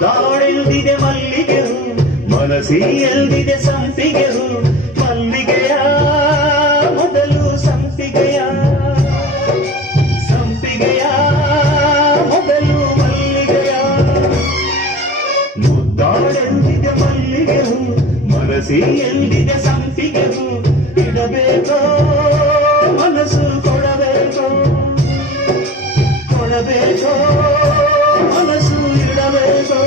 ದಾಳೆಲ್ದಿದೆ ಮಲ್ಲಿಗೆ ಮನಸ್ಸಿಯಲ್ದಿದೆ ಸಂಪಿಗೆ ಮಲ್ಲಿಗೆಯ ಮೊದಲು ಸಂಪಿಗೆಯ ಸಂಪಿಗೆಯ ಮೊದಲು ಮಲ್ಲಿಗೆಯ ಮುದ್ದಾಳೆಲ್ದಿದೆ ಮಲ್ಲಿಗೆ ಮನಸ್ಸಿಯಲ್ದಿದೆ ಸಂಪಿಗೆ ಇಡಬೇಕೋ ಮನಸ್ಸು ಕೊಡಬೇಕೋ ಕೊಡಬೇಕೋ ಮನಸ್ಸು ಇಡಬೇಕೋ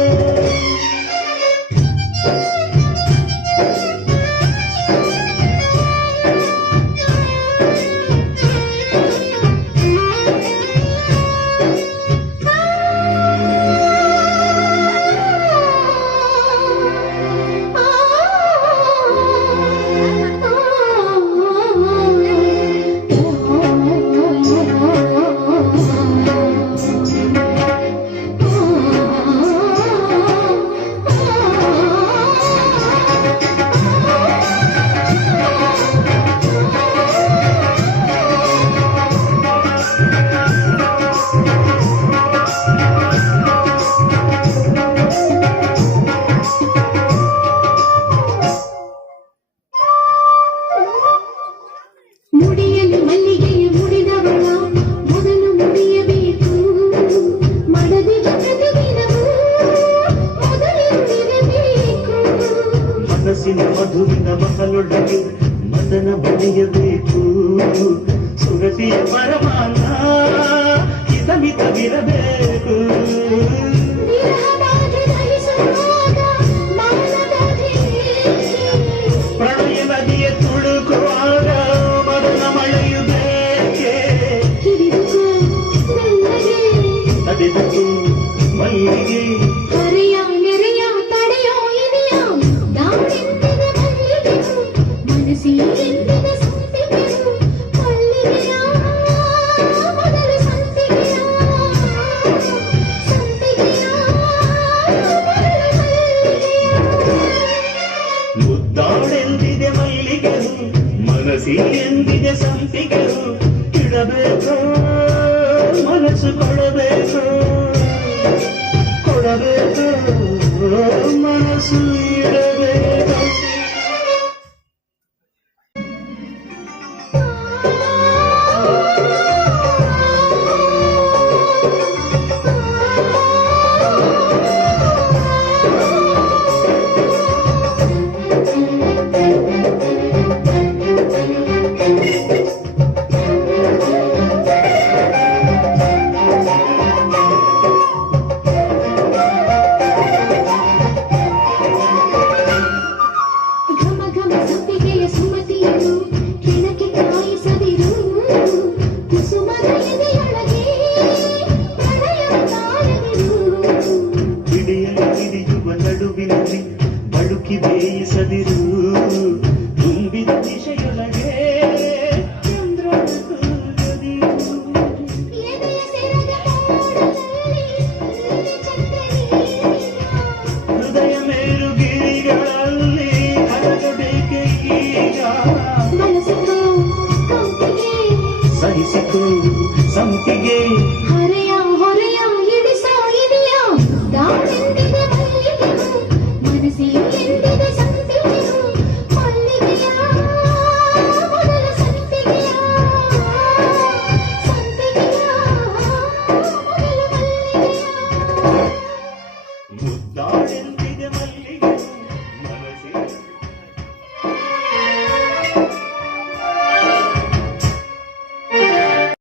ಮುಡಿಯಲು ಮಲ್ಲಿಗೆಯ ಮುಡಿದವಳ ಮೊದಲು ಮುಡಿಯಬೇಕು ಮಡದಿಯ ಪ್ರತಿದಿನವೂ ಮೊದಲು ಮುಡಿಯಬೇಕು ಮನಸ್ಸಿನ ಮಧುವಿನ ಮಹಲೊಳಗೆ ಮದನ ಬರೆಯಬೇಕು ಸುರತಿಯ ಪರಮಾನ ಹಿತಮಿತವಿರಬೇಕು ಪ್ರಣಯ ನದಿಯ ತುಳುಕುವಾಗ ಮದನ ಮಳೆಯು ಬೇಕೆ ತಡೆದಕು ಮಲ್ಲಿಗೆ ಹೊರೆಯ ನೆರೆಯ ತಡೆಯೋ ಇನಿಯ ದಾಳಿಂದಿದೆ ಮಲ್ಲಿಗೆಯು ಮನಸ್ಸಿನಿಂದಿದೆ ಸಂಪಿಗೆಯು ಮಲ್ಲಿಗೆಯ ಮೊದಲು ಸಂಪಿಗೆಯ ಸಂಪಿಗೆಯ ಮೊದಲು ಮಲ್ಲಿಗೆಯ ಮುದ್ದಾಳೆಂದಿದೆ ಮಲ್ಲಿಗೆರು ಮನಸ್ಸಿನೆಂದಿದೆ ಸಂಪಿಗೆರು ಇಡಬೇಕು ಮನಸ್ಸು ಕೊಡಬೇಕು ಕೊಡಬೇಕು ಮನಸ್ಸು ಇಡಬೇಕು ಘಮ ಘಮ ಸಂಪಿಗೆಯ ಸುಮತಿಯರು ಕೆಣಕೆ ಕಾಯಿಸದಿರು ಕುಸುಮದ ಎದೆಯೊಳಗೆ ಪ್ರಣಯವ ತಾರದಿರು ಹಿಡಿಯಲು ಹಿಡಿಯುವ ನಡುವಿನಲ್ಲಿ ಬಳುಕಿ ಬೇಯಿಸದಿರು ತುಂಬಿದ ದಿಶೆಯೊಳಗೆ ಚಂದ್ರನ ತೂಗದಿರು ಎದೆಯ ಸೆರಗ ಮೋಡದಲ್ಲಿ ಚಂದ್ರನೀರಿನ ಹೃದಯ ಮೇಲುಗಿರಿಗಳಲ್ಲಿ ಕರಗಬೇಕೆ ಈಗ ಮನಸ್ಸಿಗೂ ಕಂಪಿಗೆ ಸಹಿಸಿತು ಸಂಪಿಗೆ ಹೊರೆಯ ಹೊರೆಯ ಹಿಡಿಸೋ ಇನಿಯ ದಾಳಿಂದಿದೆ ಮಲ್ಲಿಗೆಯು ಮನಸ್ಸಿನಿಂದಿದೆ ಸಂಪಿಗೆಯು ಮಲ್ಲಿಗೆಯ ಮೊದಲು ಸಂಪಿಗೆಯ ಸಂಪಿಗೆಯ ಮೊದಲು ಮಲ್ಲಿಗೆಯ ಮುದ್ದಾಳೆಂದಿದೆ ಮಲ್ಲಿಗೆ